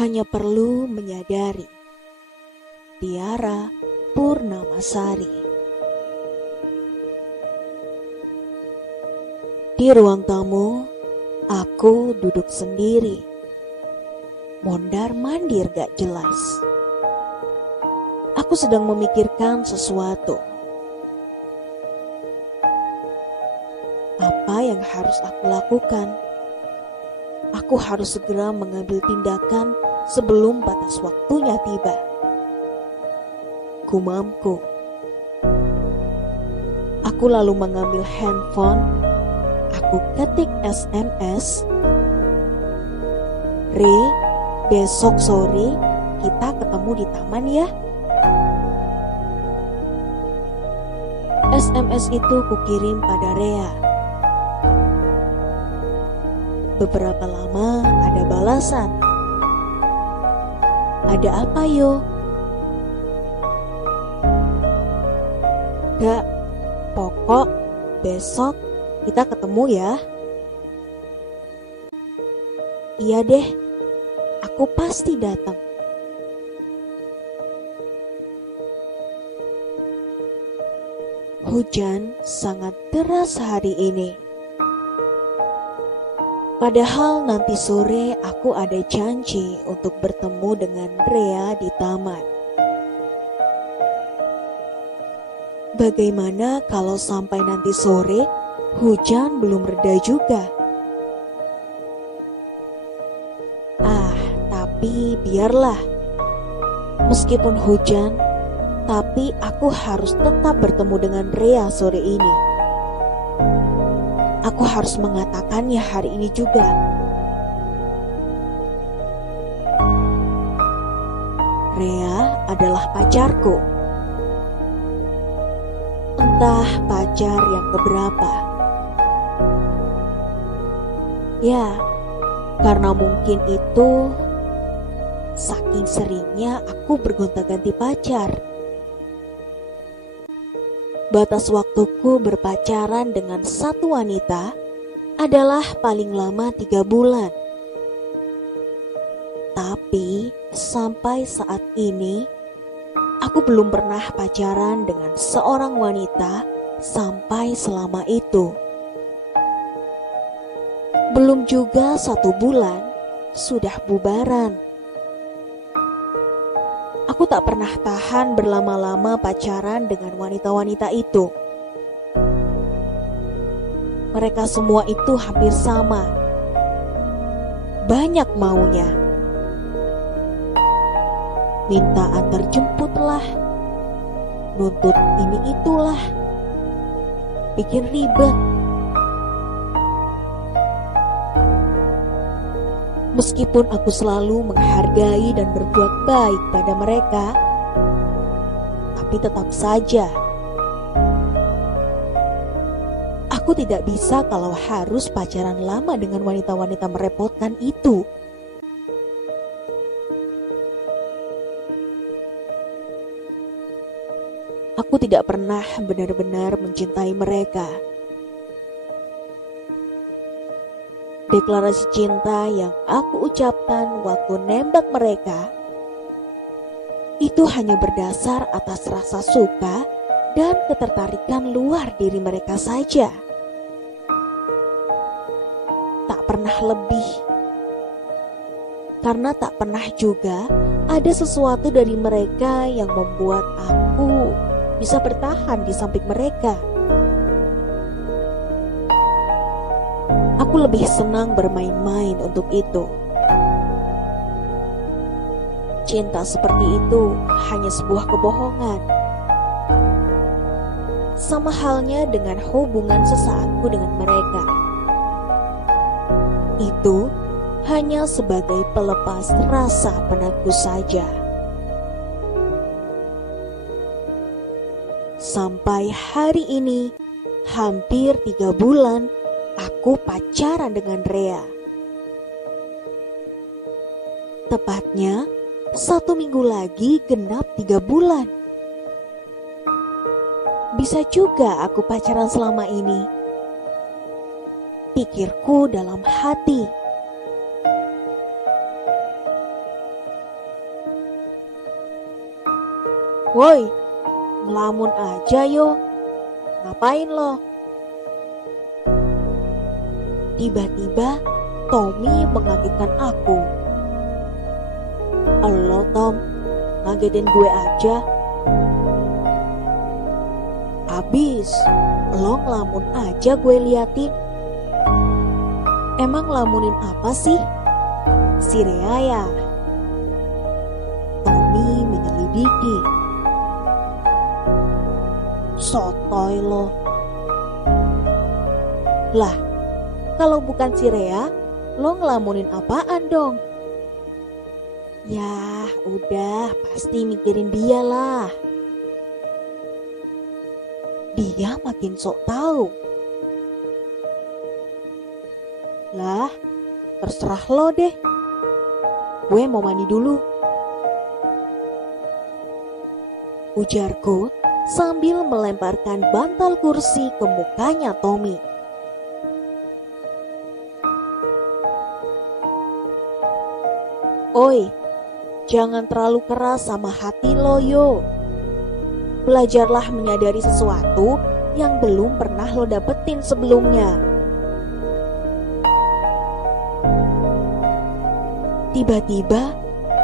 hanya perlu menyadari. Tiara Purnamasari. Di ruang tamu, aku duduk sendiri, mondar-mandir gak jelas. Aku sedang memikirkan sesuatu. Apa yang harus aku lakukan? Aku harus segera mengambil tindakan sebelum batas waktunya tiba. Gumamku. Aku lalu mengambil handphone. Aku ketik SMS. Re, besok sore kita ketemu di taman ya. SMS itu kukirim pada Rea. Beberapa lama ada balasan. Ada apa yo? Gak, pokok besok kita ketemu ya. Iya deh, aku pasti datang. Hujan sangat deras hari ini. Padahal nanti sore aku ada janji untuk bertemu dengan Rea di taman. Bagaimana kalau sampai nanti sore hujan belum reda juga? Tapi biarlah. Meskipun hujan, tapi aku harus tetap bertemu dengan Rea sore ini. Aku harus mengatakannya hari ini juga. Rea adalah pacarku. Entah pacar yang keberapa. Ya, karena mungkin itu saking seringnya aku bergonta-ganti pacar. Batas waktuku berpacaran dengan satu wanita adalah paling lama 3 bulan. Tapi sampai saat ini, aku belum pernah pacaran dengan seorang wanita sampai selama itu. Belum juga 1 bulan, sudah bubaran. Aku tak pernah tahan berlama-lama pacaran dengan wanita-wanita itu. Mereka semua itu hampir sama. Banyak maunya. Minta antar jemputlah. Nuntut ini itulah. Bikin ribet. Meskipun aku selalu menghargai dan berbuat baik pada mereka, tapi tetap saja aku tidak bisa kalau harus pacaran lama dengan wanita-wanita merepotkan itu. Aku tidak pernah benar-benar mencintai mereka. Deklarasi cinta yang aku ucapkan waktu nembak mereka itu hanya berdasar atas rasa suka dan ketertarikan luar diri mereka saja. Tak pernah lebih. Karena tak pernah juga ada sesuatu dari mereka yang membuat aku bisa bertahan di samping mereka. Aku lebih senang bermain-main untuk itu. Cinta seperti itu hanya sebuah kebohongan. Sama halnya dengan hubungan sesaatku dengan mereka. Itu hanya sebagai pelepas rasa penatku saja. Sampai hari ini, hampir 3 bulan, aku pacaran dengan Rea. Tepatnya 1 minggu lagi genap 3 bulan. Bisa juga aku pacaran selama ini. Pikirku dalam hati. Woi, ngelamun aja yo. Ngapain lo? Tiba-tiba Tommy mengagetkan aku. Elo Tom, ngagetin gue aja. Abis, lo ngelamun aja gue liatin. Emang ngelamunin apa sih? Si Rea ya? Tommy menyelidiki. Sotoy lo. Lah, kalau bukan si Rea, lo ngelamunin apaan dong? Ya udah, pasti mikirin dia lah. Dia makin sok tahu. Lah, terserah lo deh. Gue mau mandi dulu, ujarku sambil melemparkan bantal kursi ke mukanya Tommy. Oi, jangan terlalu keras sama hati lo yo. Belajarlah menyadari sesuatu yang belum pernah lo dapetin sebelumnya. Tiba-tiba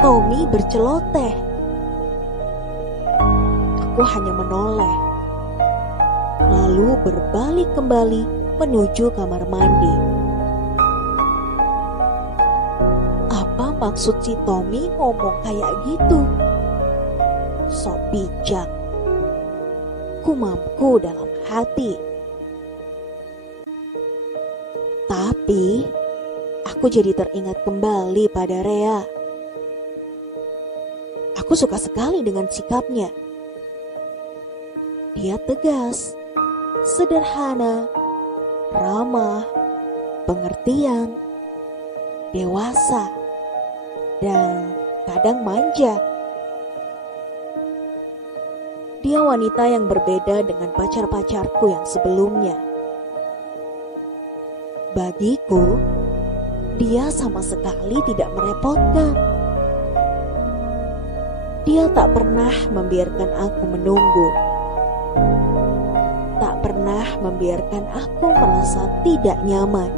Tommy berceloteh. Aku hanya menoleh, lalu berbalik kembali menuju kamar mandi. Apa maksud si Tommy ngomong kayak gitu? Sok bijak, kumamku dalam hati. Tapi aku jadi teringat kembali pada Rea. Aku suka sekali dengan sikapnya. Dia tegas, sederhana, ramah, pengertian, dewasa, dan kadang manja. Dia wanita yang berbeda dengan pacar-pacarku yang sebelumnya. Bagiku, dia sama sekali tidak merepotkan. Dia tak pernah membiarkan aku menunggu. Tak pernah membiarkan aku merasa tidak nyaman.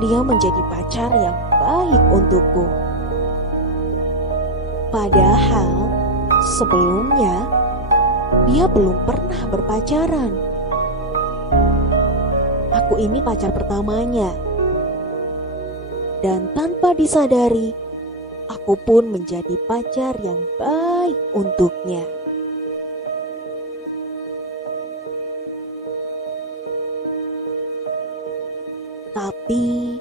Dia menjadi pacar yang baik untukku. Padahal sebelumnya dia belum pernah berpacaran. Aku ini pacar pertamanya. Dan tanpa disadari, aku pun menjadi pacar yang baik untuknya. Tapi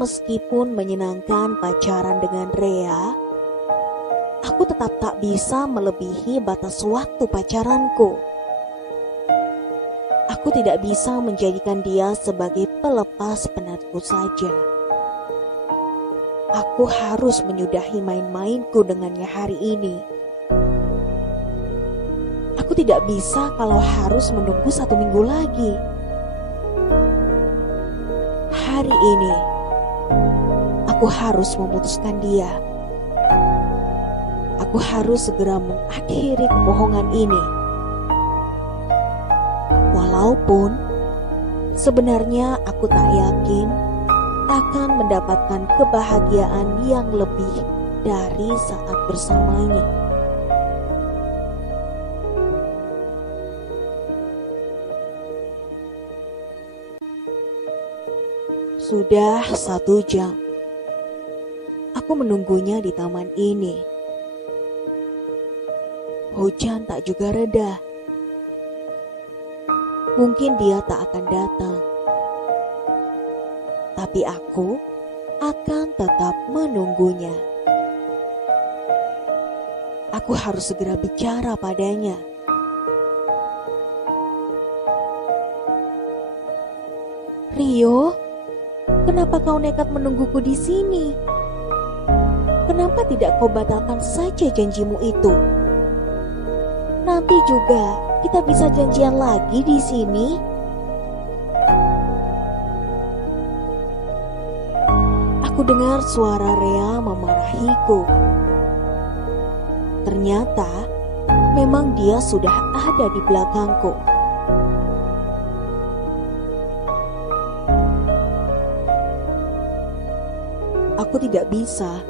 meskipun menyenangkan pacaran dengan Rea, aku tetap tak bisa melebihi batas waktu pacaranku. Aku tidak bisa menjadikan dia sebagai pelepas penatku saja. Aku harus menyudahi main-mainku dengannya hari ini. Aku tidak bisa kalau harus menunggu 1 minggu lagi. Hari ini, aku harus memutuskan dia. Aku harus segera mengakhiri kebohongan ini. Walaupun sebenarnya aku tak yakin akan mendapatkan kebahagiaan yang lebih dari saat bersamanya. Sudah 1 jam aku menunggunya di taman ini. Hujan tak juga reda. Mungkin dia tak akan datang. Tapi aku akan tetap menunggunya. Aku harus segera bicara padanya. Rio, kenapa kau nekat menungguku di sini? Kenapa tidak kau batalkan saja janjimu itu? Nanti juga kita bisa janjian lagi di sini. Aku dengar suara Rea memarahiku. ternyata memang dia sudah ada di belakangku. Aku tidak bisa.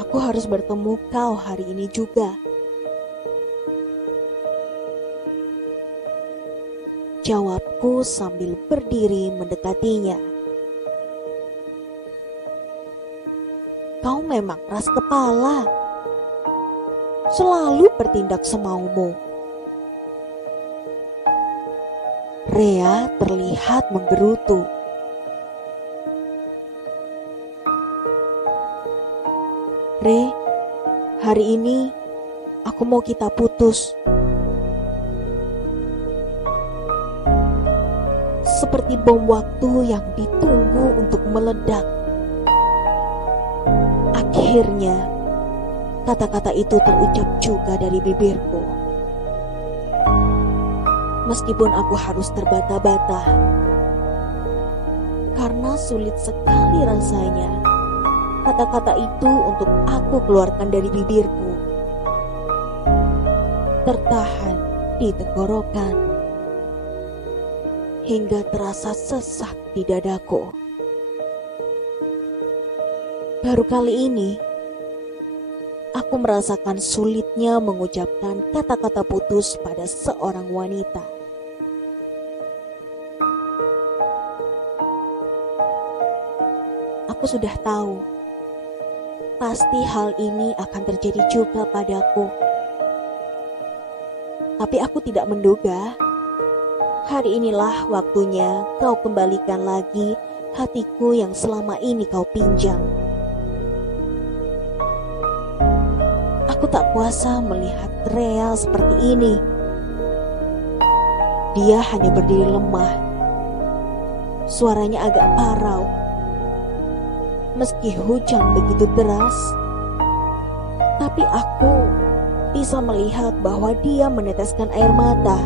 Aku harus bertemu kau hari ini juga. Jawabku sambil berdiri mendekatinya. Kau memang keras kepala. Selalu bertindak semaumu. Rea terlihat menggerutu. Re, hari ini aku mau kita putus. Seperti bom waktu yang ditunggu untuk meledak. Akhirnya, kata-kata itu terucap juga dari bibirku. Meskipun aku harus terbata-bata, karena sulit sekali rasanya kata-kata itu untuk aku keluarkan dari bibirku. Tertahan di tenggorokan. Hingga terasa sesak di dadaku. Baru kali ini, aku merasakan sulitnya mengucapkan kata-kata putus pada seorang wanita. Aku sudah tahu, pasti hal ini akan terjadi juga padaku. Tapi aku tidak menduga, hari inilah waktunya kau kembalikan lagi hatiku yang selama ini kau pinjam. Aku tak kuasa melihat Rea seperti ini. Dia hanya berdiri lemah. Suaranya agak parau. Meski hujan begitu deras, tapi aku bisa melihat bahwa dia meneteskan air mata.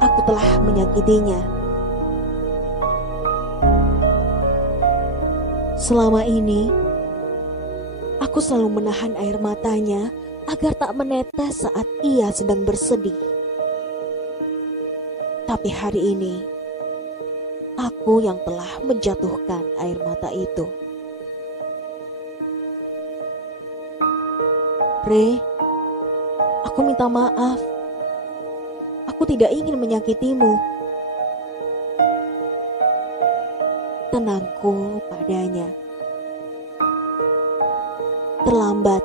Aku telah menyakitinya. Selama ini, aku selalu menahan air matanya agar tak menetes saat ia sedang bersedih. Tapi hari ini, aku yang telah menjatuhkan air mata itu. Re, aku minta maaf. Aku tidak ingin menyakitimu. Tenangku padanya. Terlambat.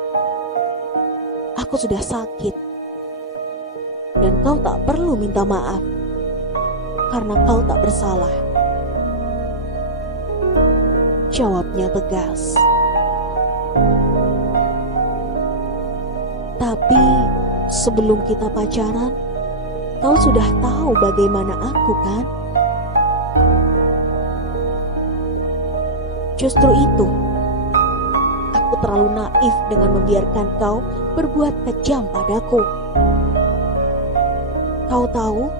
Aku sudah sakit. Dan kau tak perlu minta maaf. Karena kau tak bersalah. Jawabnya tegas. Tapi sebelum kita pacaran, kau sudah tahu bagaimana aku, kan? Justru itu, aku terlalu naif dengan membiarkan kau berbuat kejam padaku. Kau tahu,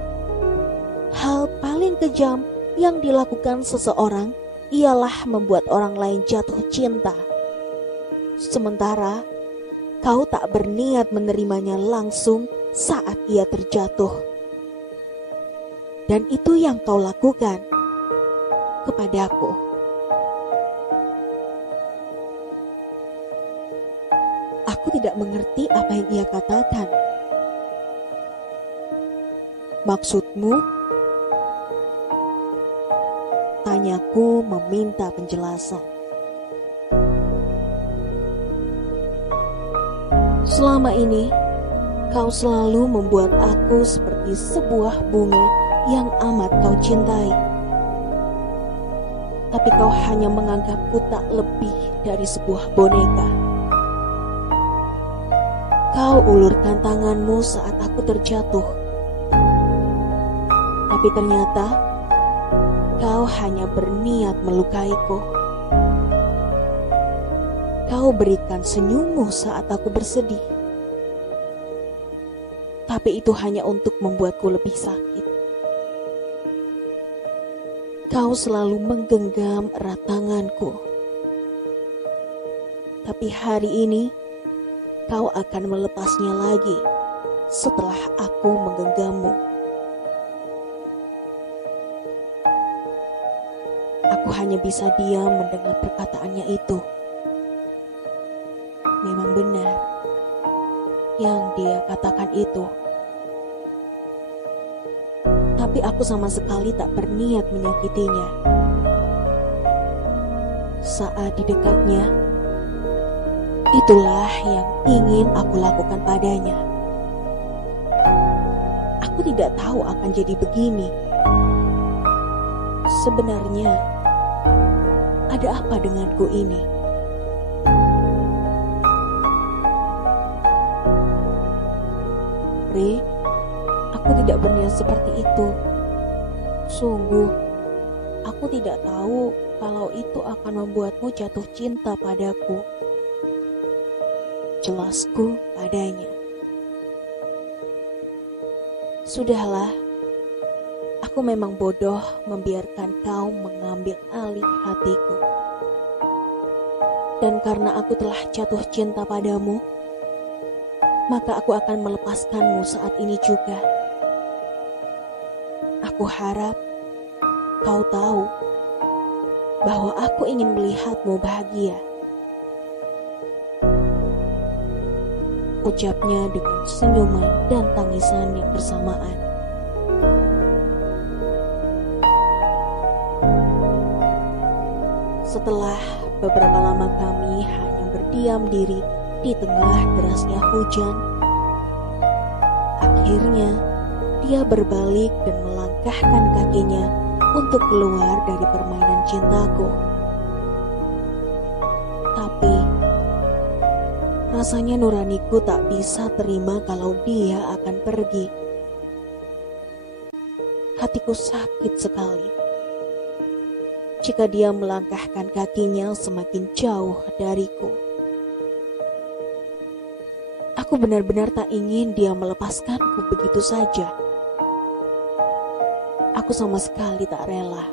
hal paling kejam yang dilakukan seseorang ialah membuat orang lain jatuh cinta. Sementara kau tak berniat menerimanya langsung saat ia terjatuh. Dan itu yang kau lakukan kepadaku. Aku tidak mengerti apa yang ia katakan. Maksudmu? Tanyaku meminta penjelasan. Selama ini, kau selalu membuat aku seperti sebuah bunga yang amat kau cintai. Tapi kau hanya menganggapku tak lebih dari sebuah boneka. Kau ulurkan tanganmu saat aku terjatuh. Tapi ternyata kau hanya berniat melukaiku. Kau berikan senyummu saat aku bersedih. Tapi itu hanya untuk membuatku lebih sakit. Kau selalu menggenggam erat tanganku. Tapi hari ini kau akan melepasnya lagi setelah aku menggenggammu. Aku hanya bisa diam mendengar perkataannya itu. Memang benar yang dia katakan itu. Tapi aku sama sekali tak berniat menyakitinya. Saat di dekatnya, itulah yang ingin aku lakukan padanya. Aku tidak tahu akan jadi begini. Sebenarnya, ada apa denganku ini? Ri, aku tidak berniat seperti itu. Sungguh, aku tidak tahu kalau itu akan membuatmu jatuh cinta padaku. Jelasku padanya. Sudahlah, aku memang bodoh membiarkan kau mengambil alih hatiku. Dan karena aku telah jatuh cinta padamu, maka aku akan melepaskanmu saat ini juga. Aku harap kau tahu bahwa aku ingin melihatmu bahagia. Ucapnya dengan senyuman dan tangisan yang bersamaan. Setelah beberapa lama kami hanya berdiam diri di tengah derasnya hujan, akhirnya dia berbalik dan melangkahkan kakinya untuk keluar dari permainan cintaku. Tapi rasanya nuraniku tak bisa terima kalau dia akan pergi. Hatiku sakit sekali jika dia melangkahkan kakinya semakin jauh dariku. Aku benar-benar tak ingin dia melepaskanku begitu saja. Aku sama sekali tak rela.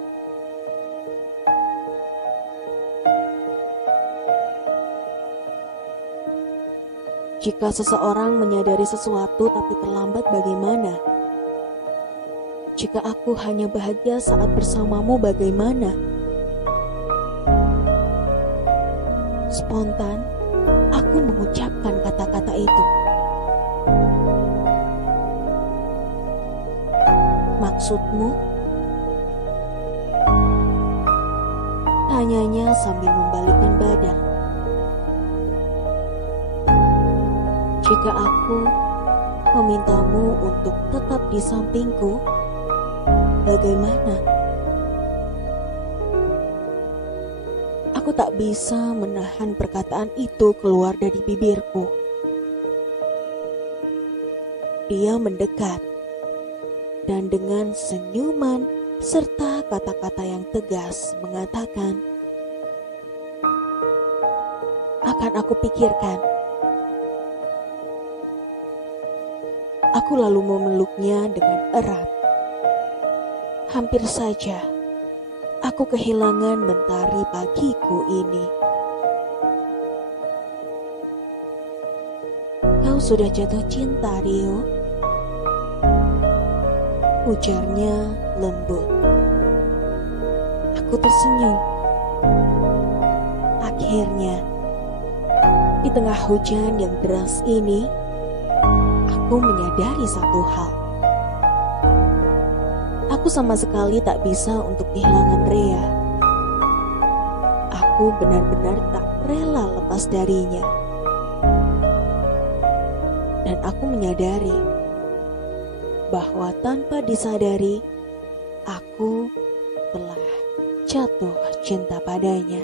Jika seseorang menyadari sesuatu tapi terlambat, bagaimana? Jika aku hanya bahagia saat bersamamu, bagaimana? Spontan, aku mengucapkan kata-kata itu. Maksudmu? Tanyanya sambil membalikkan badan. Jika aku memintamu untuk tetap di sampingku, bagaimana? Aku tak bisa menahan perkataan itu keluar dari bibirku. Dia mendekat dan dengan senyuman serta kata-kata yang tegas mengatakan, "Akan aku pikirkan." Aku lalu memeluknya dengan erat. Hampir saja aku kehilangan mentari pagiku ini. "Kau sudah jatuh cinta, Rio?" ujarnya lembut. Aku tersenyum. Akhirnya, di tengah hujan yang deras ini, aku menyadari satu hal. Aku sama sekali tak bisa untuk kehilangan Rea. Aku benar-benar tak rela lepas darinya. Dan aku menyadari bahwa tanpa disadari, aku telah jatuh cinta padanya.